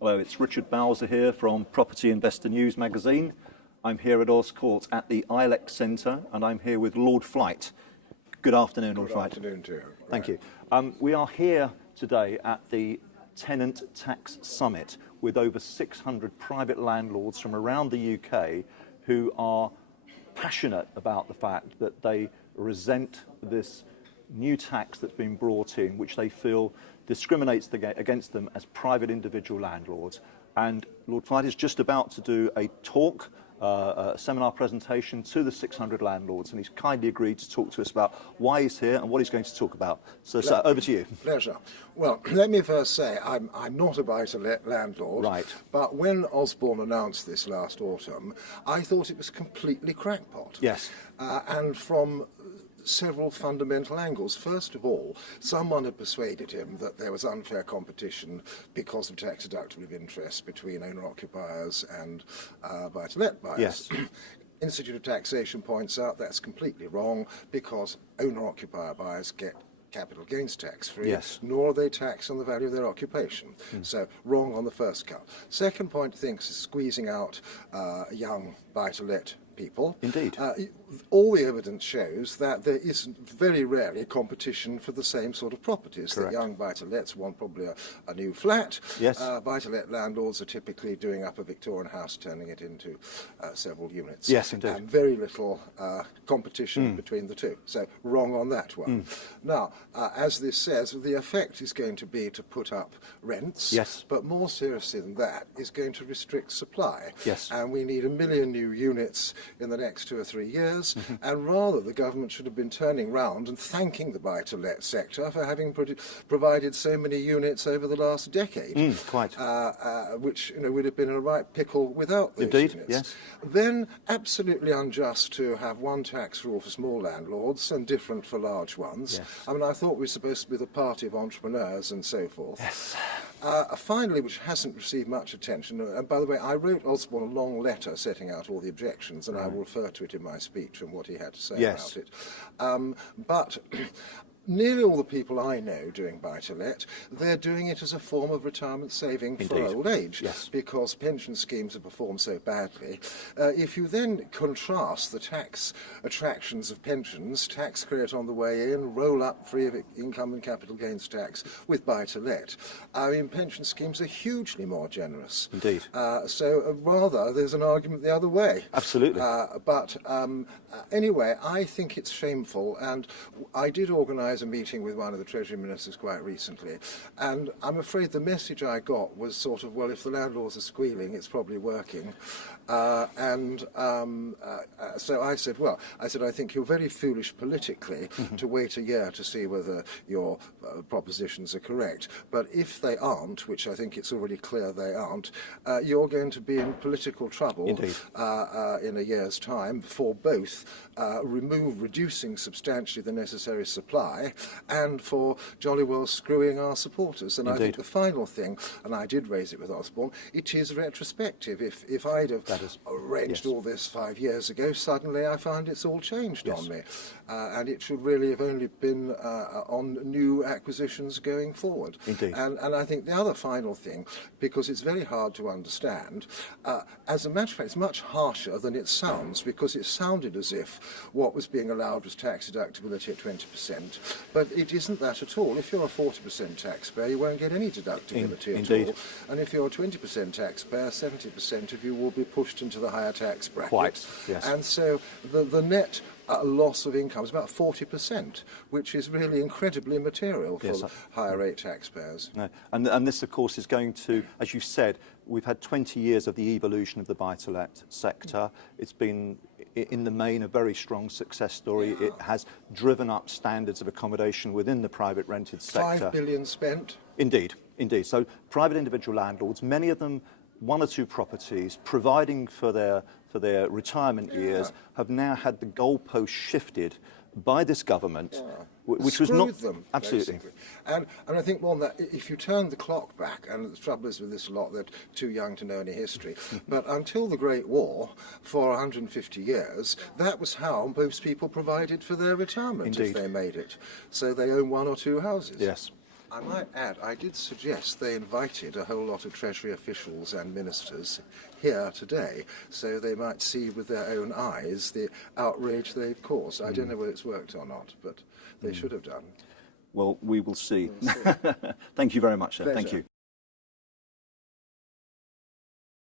Hello, it's Richard Bowser here from Property Investor News magazine. I'm here at Oz Court at the ILEC Centre, and I'm here with Lord Flight. Good afternoon, Lord Flight. Good afternoon to you. Thank you. We are here today at the Tenant Tax Summit with over 600 private landlords from around the UK who are passionate about the fact that they resent this new tax that's been brought in, which they feel discriminates against them as private individual landlords. And Lord Flight is just about to do a talk, a seminar presentation to the 600 landlords, and he's kindly agreed to talk to us about why he's here and what he's going to talk about. So, sir, over to you. Pleasure. Well, let me first say I'm not a buy-to-let landlord, Right. But when Osborne announced this last autumn, I thought it was completely crackpot. Yes. And from several fundamental angles. First of all, someone had persuaded him that there was unfair competition because of tax deductible interest between owner-occupiers and buy-to-let buyers. Yes. Institute of Taxation points out that's completely wrong because owner-occupier buyers get capital gains tax free, Yes. nor are they taxed on the value of their occupation. So wrong on the first count. Second point thinks is squeezing out young buy-to-let people. Indeed. All the evidence shows that there is very rarely competition for the same sort of properties. Correct. The young buy-to-lets want probably a new flat. Yes. Buy-to-let landlords are typically doing up a Victorian house, turning it into several units. Yes, indeed. And very little competition between the two. So wrong on that one. Now, as this says, the effect is going to be to put up rents. Yes. But more seriously than that, is going to restrict supply. Yes. And we need 1 million new units in the next 2 or 3 years. And rather, the government should have been turning round and thanking the buy-to-let sector for having provided so many units over the last decade. Quite. Which would have been in a right pickle without those Indeed, units. yes. Then, absolutely unjust to have one tax rule for small landlords and different for large ones. Yes. I mean, I thought we were supposed to be the party of entrepreneurs and so forth. Yes. Finally, which hasn't received much attention, and by the way, I wrote Osborne a long letter setting out all the objections, and I will refer to it in my speech and what he had to say Yes. about it. But nearly all the people I know doing buy-to-let, they're doing it as a form of retirement saving for Indeed. old age, Yes. because pension schemes have performed so badly. If you then contrast the tax attractions of pensions, tax credit on the way in, roll up free of income and capital gains tax with buy-to-let, I mean, pension schemes are hugely more generous. Indeed. So rather, there's an argument the other way. Absolutely. But anyway, I think it's shameful, and I did organise a meeting with one of the Treasury Ministers quite recently, and I'm afraid the message I got was sort of, well, if the landlords are squealing, it's probably working. So I said, well, I think you're very foolish politically to wait a year to see whether your propositions are correct. But if they aren't, which I think it's already clear they aren't, you're going to be in political trouble Indeed. In a year's time for both reducing substantially the necessary supply and for jolly well screwing our supporters. And Indeed. I think the final thing, and I did raise it with Osborne, it is retrospective. If I'd have arranged yes. all this 5 years ago, suddenly I find it's all changed Yes. on me. And it should really have only been on new acquisitions going forward. Indeed. And I think the other final thing, because it's very hard to understand, as a matter of fact, it's much harsher than it sounds, because it sounded as if what was being allowed was tax deductibility at 20%, but it isn't that at all. If you're a 40% taxpayer, you won't get any deductibility at Indeed. all, and if you're a 20% taxpayer, 70% of you will be pushed into the higher tax bracket. Quite, yes. And so the net loss of income is about 40%, which is really incredibly material for Yes, higher rate taxpayers. No. And this, of course, is going to, as you said, we've had 20 years of the evolution of the buy-to-let sector. It's been, in the main, a very strong success story. It has driven up standards of accommodation within the private rented sector. 5 billion spent. Indeed, indeed. So private individual landlords, many of them 1 or 2 properties, providing for their retirement years, have now had the goalpost shifted by this government, which was not them, absolutely. Basically. And I think more than that, if you turn the clock back, and the trouble is with this lot, they're too young to know any history, but until the Great War, for 150 years, that was how most people provided for their retirement. Indeed. If they made it. So they own 1 or 2 houses. Yes. I might add, I did suggest they invited a whole lot of Treasury officials and ministers here today, so they might see with their own eyes the outrage they've caused. I don't know whether it's worked or not, but they should have done. Well, we will see. Thank you very much, sir. Thank Pleasure. you.